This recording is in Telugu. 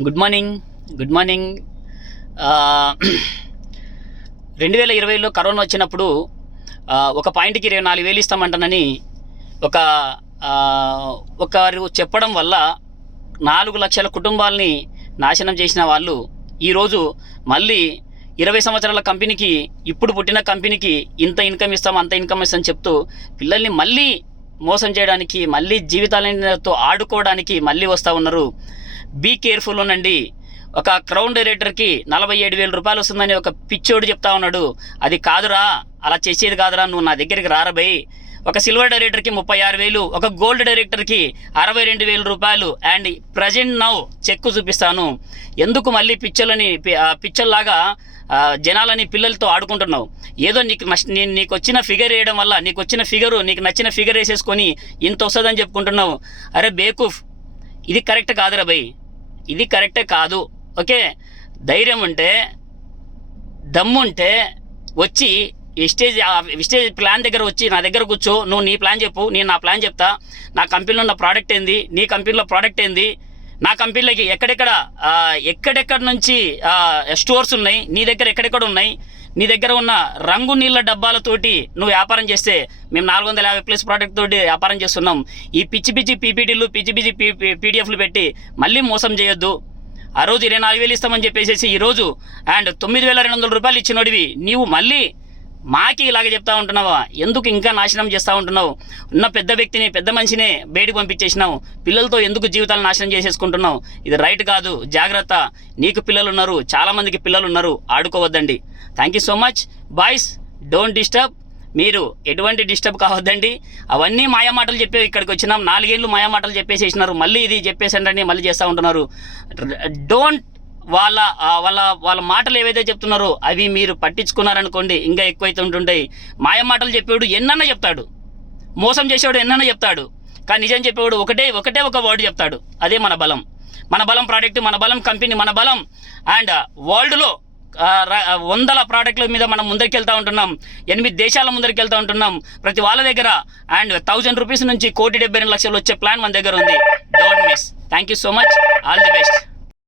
Good morning. Good morning. 2020లో కరోనా వచ్చినప్పుడు ఒక పాయింట్కి 24,000 ఇస్తామంటానని ఒకరు చెప్పడం వల్ల 4 లక్షల కుటుంబాలని నాశనం చేసిన వాళ్ళు ఈరోజు మళ్ళీ 20 సంవత్సరాల కంపెనీకి, ఇప్పుడు పుట్టిన కంపెనీకి ఇంత ఇన్కమ్ ఇస్తాం, అంత ఇన్కమ్ ఇస్తాం చెప్తూ పిల్లల్ని మళ్ళీ మోసం చేయడానికి, మళ్ళీ జీవితాలతో ఆడుకోవడానికి మళ్ళీ వస్తూ ఉన్నారు. బీ కేర్ఫుల్ ఉండండి. ఒక క్రౌన్ డైరెక్టర్కి 47,000 రూపాయలు వస్తుందని ఒక పిచ్చోడు చెప్తా ఉన్నాడు. అది కాదురా, అలా చేసేది కాదురా, నువ్వు నా దగ్గరికి రారబోయ్. ఒక సిల్వర్ డైరెక్టర్కి 36,000, ఒక గోల్డ్ డైరెక్టర్కి 62,000 రూపాయలు అండ్ ప్రజెంట్ నౌ చెక్కు చూపిస్తాను. ఎందుకు మళ్ళీ పిచ్చల్లాగా జనాలని పిల్లలతో ఆడుకుంటున్నావు? ఏదో నీకు వచ్చిన ఫిగర్ వేయడం వల్ల, నీకు నచ్చిన ఫిగర్ వేసేసుకొని ఇంత వస్తుందని చెప్పుకుంటున్నావు. అరే బేకూఫ్, ఇది కరెక్ట్ కాదురా భయ్, ఇది కరెక్టే కాదు. ఓకే, ధైర్యం ఉంటే, దమ్ముంటే వచ్చి స్టేజ్ ప్లాన్ దగ్గర వచ్చి నా దగ్గర కూర్చో. నువ్వు నీ ప్లాన్ చెప్పు, నేను నా ప్లాన్ చెప్తా. నా కంపెనీలో ఉన్న ప్రోడక్ట్ ఏంది, నీ కంపెనీలో ప్రోడక్ట్ ఏంది, నా కంపెనీలోకి ఎక్కడెక్కడ నుంచి స్టోర్స్ ఉన్నాయి, నీ దగ్గర ఎక్కడెక్కడ ఉన్నాయి, నీ దగ్గర ఉన్న రంగు నీళ్ళ డబ్బాలతోటి నువ్వు వ్యాపారం చేస్తే మేము 450+ ప్రోడక్ట్ తోటి వ్యాపారం చేస్తున్నాం. ఈ పిచ్చి పీపీటీలు, పిచ్చి పీడిఎఫ్లు పెట్టి మళ్ళీ మోసం చేయొద్దు. ఆ రోజు 24,000 ఇస్తామని చెప్పేసి ఈరోజు 9,200 రూపాయలు ఇచ్చినోడివి నీవు మళ్ళీ మాకి ఇలాగ చెప్తా ఉంటున్నావా? ఎందుకు ఇంకా నాశనం చేస్తూ ఉంటున్నావు? ఉన్న పెద్ద మనిషినే బయటకు పంపించేసినావు. పిల్లలతో ఎందుకు జీవితాలు నాశనం చేసేసుకుంటున్నావు? ఇది రైట్ కాదు, జాగ్రత్త. నీకు పిల్లలు ఉన్నారు, చాలామందికి పిల్లలు ఉన్నారు, ఆడుకోవద్దండి. Thank you so much boys. Don't disturb. మీరు ఎటువంటి డిస్టర్బ్ కావద్దండి. అవన్నీ మాయమాటలు చెప్పే ఇక్కడికి వచ్చినాం. 4 ఏళ్ళు మాయమాటలు చెప్పేసేసినారు, మళ్ళీ ఇది చెప్పేసండి మళ్ళీ చేస్తూ ఉంటున్నారు. డోంట్ వాళ్ళ మాటలు ఏవైతే చెప్తున్నారో అవి మీరు పట్టించుకున్నారనుకోండి ఇంకా ఎక్కువైతే ఉంటుంటాయి. మాయ మాటలు చెప్పేవాడు ఎన్నన్నా చెప్తాడు, మోసం చేసేవాడు ఎన్నన్నా చెప్తాడు, కానీ నిజం చెప్పేవాడు ఒకటే ఒక వర్డ్ చెప్తాడు. అదే మన బలం ప్రోడక్ట్, మన బలం కంపెనీ, మన బలం. అండ్ వరల్డ్లో 100 ప్రోడక్ట్ల మీద మనం ముందరికి వెళ్తూ ఉంటున్నాం. 8 దేశాల ముందరికి వెళ్తూ ఉంటున్నాం ప్రతి వాళ్ళ దగ్గర. అండ్ 1,000 రూపీస్ నుంచి 1,72,2,00,000 వచ్చే ప్లాన్ మన దగ్గర ఉంది. Don't miss. Thank you so much. All the best.